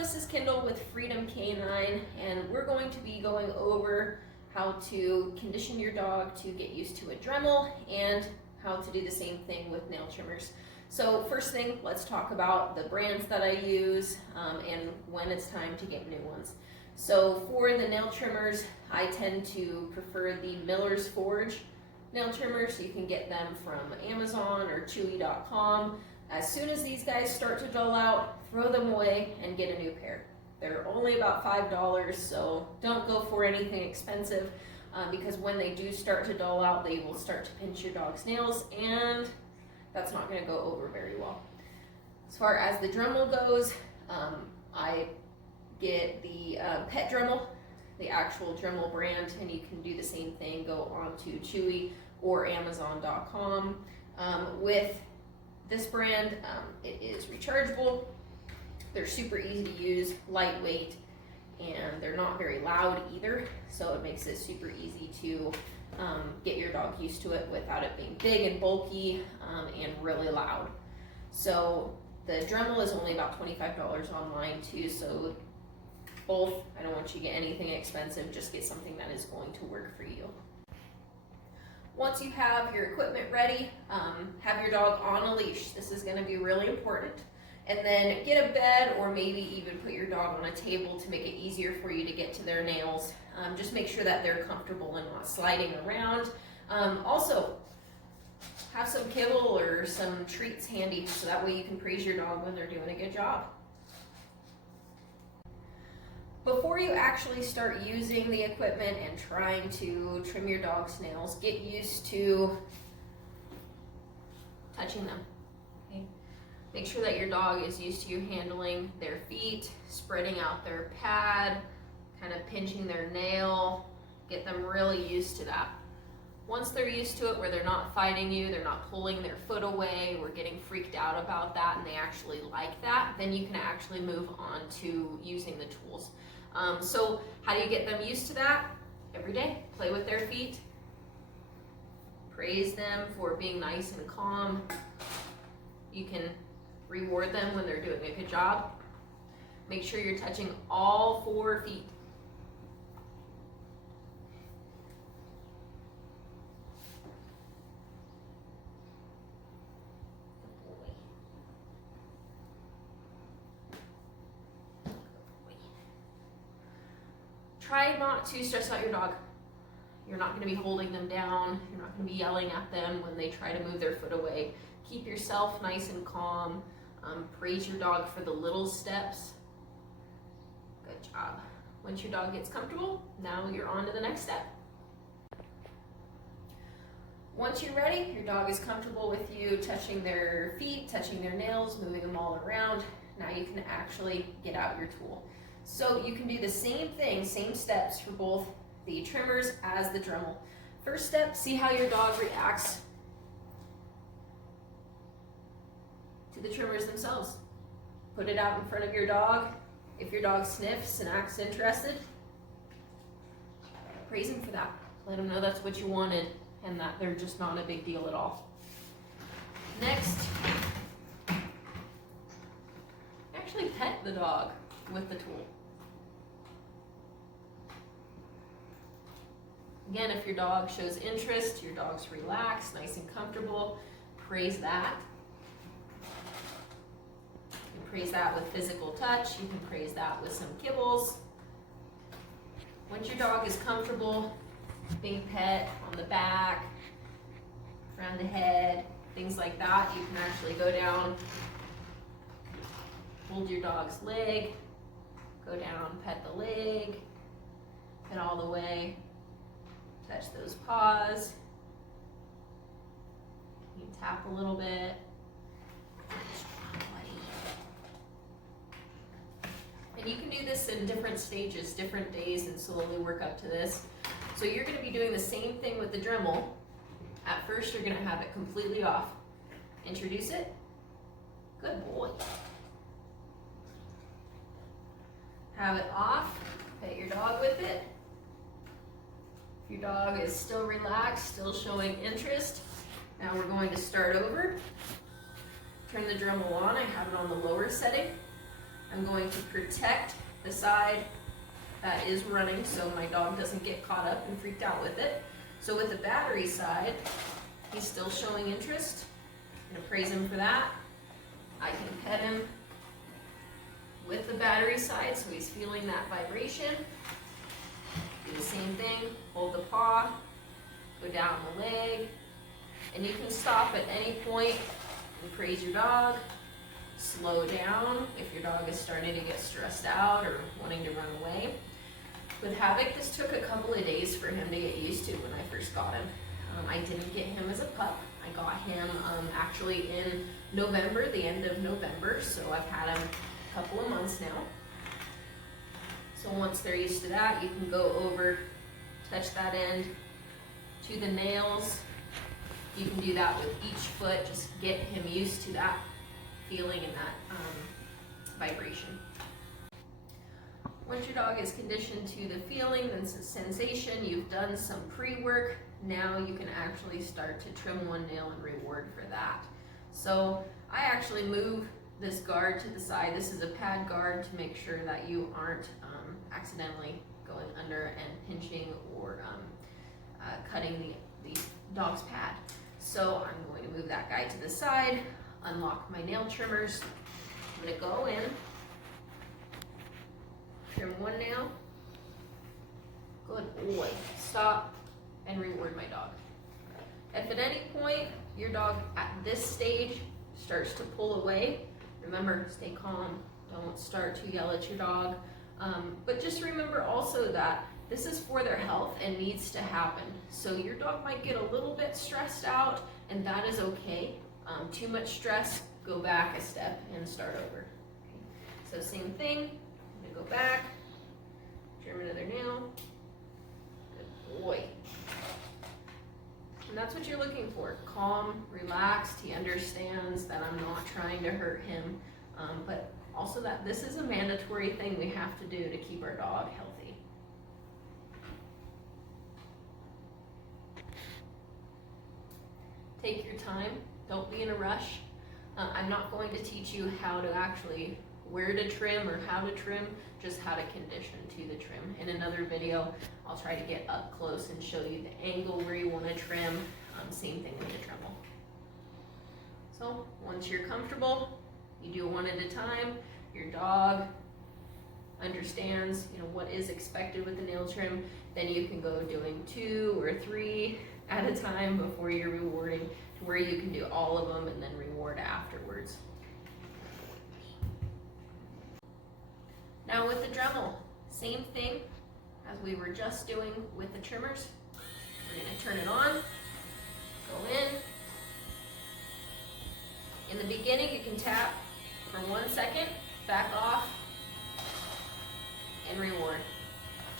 this is Kendall with Freedom K9, and we're going to be going over how to condition your dog to get used to a Dremel and how to do the same thing with nail trimmers. So first thing, let's talk about the brands that I use and when it's time to get new ones. So for the nail trimmers, I tend to prefer the Miller's Forge nail trimmers. You can get them from Amazon or Chewy.com. As soon as these guys start to dull out, throw them away and get a new pair. They're only about $5, so don't go for anything expensive because when they do start to dull out, they will start to pinch your dog's nails, and that's not going to go over very well. As far as the Dremel goes, I get the pet Dremel, the actual Dremel brand, and you can do the same thing. Go on to Chewy or Amazon.com. With this brand, it is rechargeable. They're super easy to use, lightweight, and they're not very loud either, so it makes it super easy to get your dog used to it without it being big and bulky and really loud. So the Dremel is only about $25 online too, so both, I don't want you to get anything expensive, just get something that is going to work for you. Once you have your equipment ready, have your dog on a leash. This is going to be really important. And then get a bed, or maybe even put your dog on a table to make it easier for you to get to their nails. Just make sure that they're comfortable and not sliding around. Also, have some kibble or some treats handy so that way you can praise your dog when they're doing a good job. Before you actually start using the equipment and trying to trim your dog's nails, get used to touching them. Okay? Make sure that your dog is used to you handling their feet, spreading out their pad, kind of pinching their nail. Get them really used to that. Once they're used to it, where they're not fighting you, they're not pulling their foot away or getting freaked out about that, and they actually like that, then you can actually move on to using the tools. So how do you get them used to that? Every day, play with their feet. Praise them for being nice and calm. You can reward them when they're doing a good job. Make sure you're touching all 4 feet. Try not to stress out your dog. You're not going to be holding them down. You're not going to be yelling at them when they try to move their foot away. Keep yourself nice and calm. Praise your dog for the little steps. Good job. Once your dog gets comfortable, now you're on to the next step. Once you're ready, your dog is comfortable with you touching their feet, touching their nails, moving them all around. Now you can actually get out your tool. So you can do the same thing, same steps for both the trimmers as the Dremel. First step, see how your dog reacts to the trimmers themselves. Put it out in front of your dog. If your dog sniffs and acts interested, praise him for that. Let him know that's what you wanted and that they're just not a big deal at all. Next, actually pet the dog with the tool. Again, if your dog shows interest, your dog's relaxed, nice and comfortable, praise that. You can praise that with physical touch. You can praise that with some kibbles. Once your dog is comfortable being pet on the back, around the head, things like that, you can actually go down, hold your dog's leg, go down, pet the leg, pet all the way. Touch those paws. You can tap a little bit. And you can do this in different stages, different days, and slowly work up to this. So you're going to be doing the same thing with the Dremel. At first, you're going to have it completely off. Introduce it. Good boy. Have it off. Pet your dog with it. If your dog is still relaxed, still showing interest, now we're going to start over. Turn the Dremel on. I have it on the lower setting. I'm I'm going to protect the side that is running so my dog doesn't get caught up and freaked out with it. So with the battery side, he's still showing interest. I'm gonna praise him for that. I can pet him with the battery side so he's feeling that vibration. Do the same thing, hold the paw, go down the leg, and you can stop at any point and praise your dog. Slow down if your dog is starting to get stressed out or wanting to run away. With Havoc, this took a couple of days for him to get used to when I first got him. I didn't get him as a pup. I got him actually in November, the end of November, so I've had him a couple of months now. So once they're used to that, you can go over, touch that end to the nails. You can do that with each foot, just get him used to that feeling and that vibration. Once your dog is conditioned to the feeling and sensation, you've done some pre-work, now you can actually start to trim one nail and reward for that. So I actually move this guard to the side. This is a pad guard to make sure that you aren't accidentally going under and pinching or cutting the dog's pad. So I'm going to move that guy to the side, unlock my nail trimmers. I'm going to go in, trim one nail. Good boy. Stop and reward my dog. If at any point your dog at this stage starts to pull away, remember, stay calm. Don't start to yell at your dog. But just remember also that this is for their health and needs to happen. So your dog might get a little bit stressed out, and that is okay. Too much stress, go back a step and start over. Okay. So same thing, I'm gonna go back, trim another nail. Good boy. And that's what you're looking for. Calm, relaxed, he understands that I'm not trying to hurt him, but also that this is a mandatory thing we have to do to keep our dog healthy. Take your time, don't be in a rush. I'm not going to teach you how to actually where to trim or how to trim, just how to condition to the trim. In another video, I'll try to get up close and show you the angle where you want to trim. Same thing with the Dremel. So once you're comfortable, you do one at a time. Your dog understands, what is expected with the nail trim. Then you can go doing 2 or 3 at a time before you're rewarding, to where you can do all of them and then reward afterwards. Now with the Dremel, same thing as we were just doing with the trimmers. We're going to turn it on, go in. In the beginning, you can tap for 1 second, back off, and reward.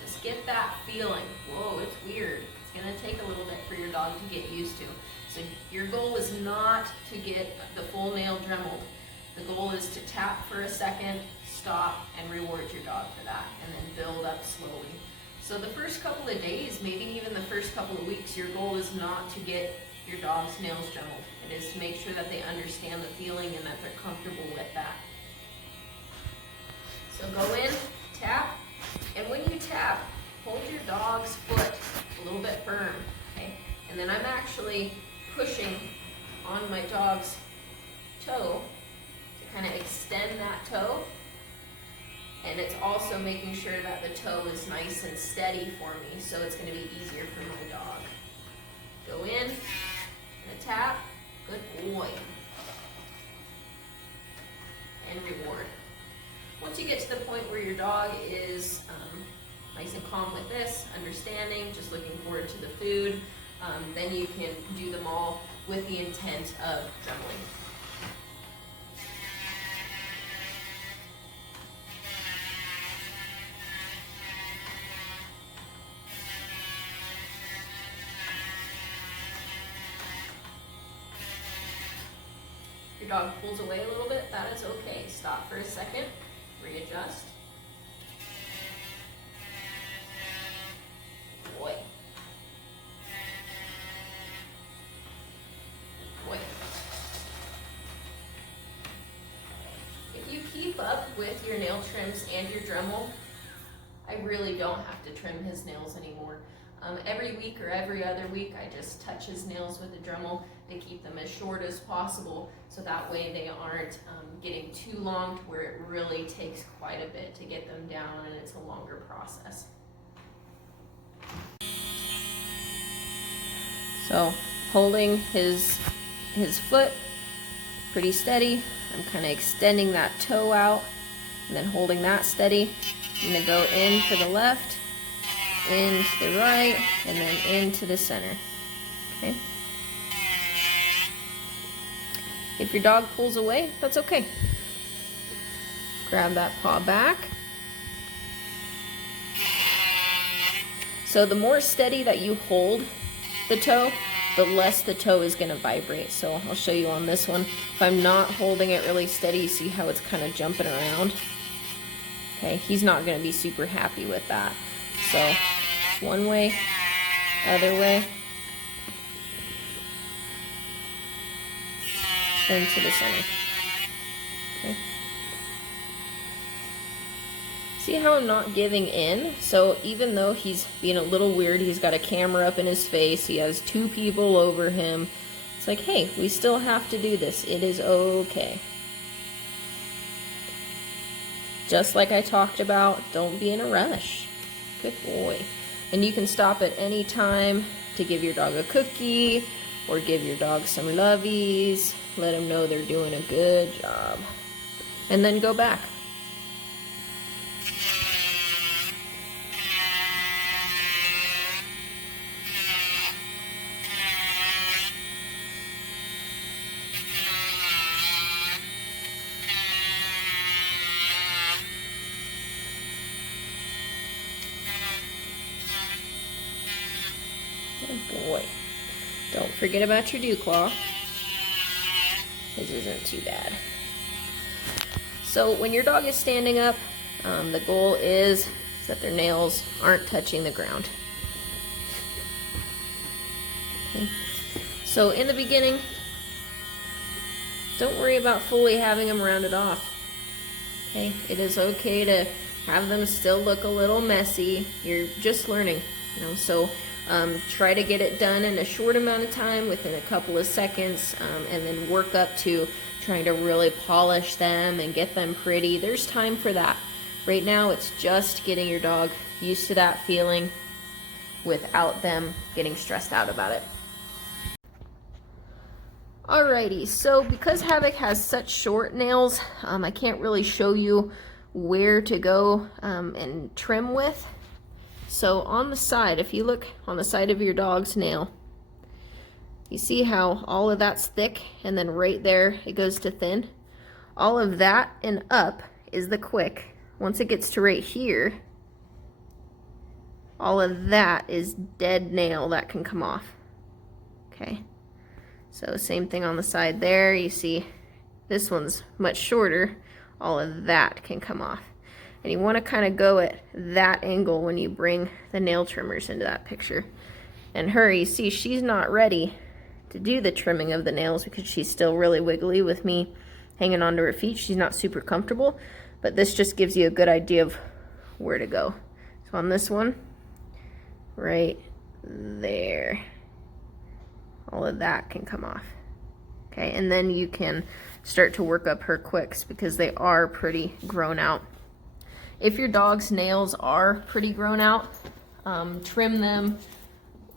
Just get that feeling. Whoa, it's weird. It's going to take a little bit for your dog to get used to. So your goal is not to get the full nail dremeled. The goal is to tap for a second, stop, and reward your dog for that, and then build up slowly. So the first couple of days, maybe even the first couple of weeks, your goal is not to get your dog's nails dremeled. It is to make sure that they understand the feeling and that they're comfortable with that. So go in, tap, and when you tap, hold your dog's foot a little bit firm, okay? And then I'm actually pushing on my dog's toe to kind of extend that toe. And it's also making sure that the toe is nice and steady for me, so it's going to be easier for my dog. Go in, and tap, good boy. And reward. Once you get to the point where your dog is nice and calm with this, understanding, just looking forward to the food, then you can do them all with the intent of dremeling. Your dog pulls away a little bit, that is okay. Stop for a second, readjust. Boy. Boy. If you keep up with your nail trims and your Dremel, I really don't have to trim his nails anymore. Every week or every other week, I just touch his nails with a Dremel to keep them as short as possible, so that way they aren't getting too long to where it really takes quite a bit to get them down, and it's a longer process. So holding his foot pretty steady, I'm kind of extending that toe out and then holding that steady. I'm going to go in for the left, in to the right, and then into the center. Okay. If your dog pulls away, that's okay. Grab that paw back. So the more steady that you hold the toe, the less the toe is going to vibrate. So I'll show you on this one. If I'm not holding it really steady, you see how it's kind of jumping around? Okay, he's not going to be super happy with that. So one way, other way, then to the center. Okay. See how I'm not giving in? So even though he's being a little weird, he's got a camera up in his face, he has 2 people over him, it's like, hey, we still have to do this. It is okay. Just like I talked about, don't be in a rush. Good boy. And you can stop at any time to give your dog a cookie or give your dog some lovies. Let them know they're doing a good job. And then go back. Good boy. Don't forget about your dew claw. His isn't too bad. So when your dog is standing up, the goal is that their nails aren't touching the ground. Okay. So in the beginning, don't worry about fully having them rounded off. Okay, it is okay to have them still look a little messy. You're just learning, you know, so try to get it done in a short amount of time, within a couple of seconds, and then work up to trying to really polish them and get them pretty. There's time for that. Right now, it's just getting your dog used to that feeling without them getting stressed out about it. Alrighty, so because Havoc has such short nails, I can't really show you where to go and trim with. So on the side, if you look on the side of your dog's nail, you see how all of that's thick and then right there it goes to thin? All of that and up is the quick. Once it gets to right here, all of that is dead nail that can come off. Okay, so same thing on the side there. You see this one's much shorter. All of that can come off. And you want to kind of go at that angle when you bring the nail trimmers into that picture. And her, you see, she's not ready to do the trimming of the nails because she's still really wiggly with me hanging onto her feet. She's not super comfortable, but this just gives you a good idea of where to go. So on this one, right there, all of that can come off. Okay, and then you can start to work up her quicks because they are pretty grown out. If your dog's nails are pretty grown out, trim them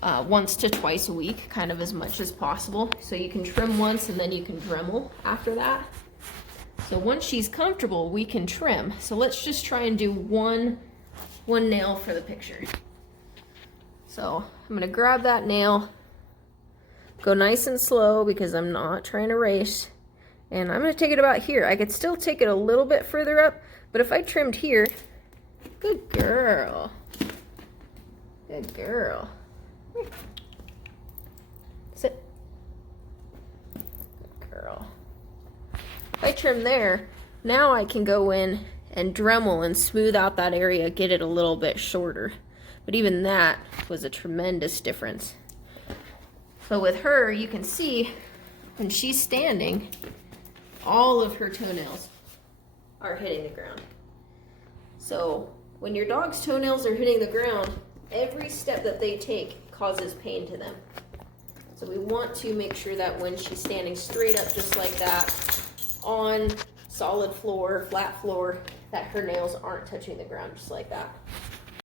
once to twice a week, kind of as much as possible. So you can trim once and then you can Dremel after that. So once she's comfortable, we can trim. So let's just try and do one nail for the picture. So I'm gonna grab that nail, go nice and slow because I'm not trying to race. And I'm gonna take it about here. I could still take it a little bit further up, but if I trimmed here, good girl. Good girl. Sit. Good girl. If I trim there, now I can go in and Dremel and smooth out that area, get it a little bit shorter. But even that was a tremendous difference. So with her, you can see when she's standing, all of her toenails are hitting the ground. So when your dog's toenails are hitting the ground, every step that they take causes pain to them. So we want to make sure that when she's standing straight up just like that on solid floor, flat floor, that her nails aren't touching the ground just like that.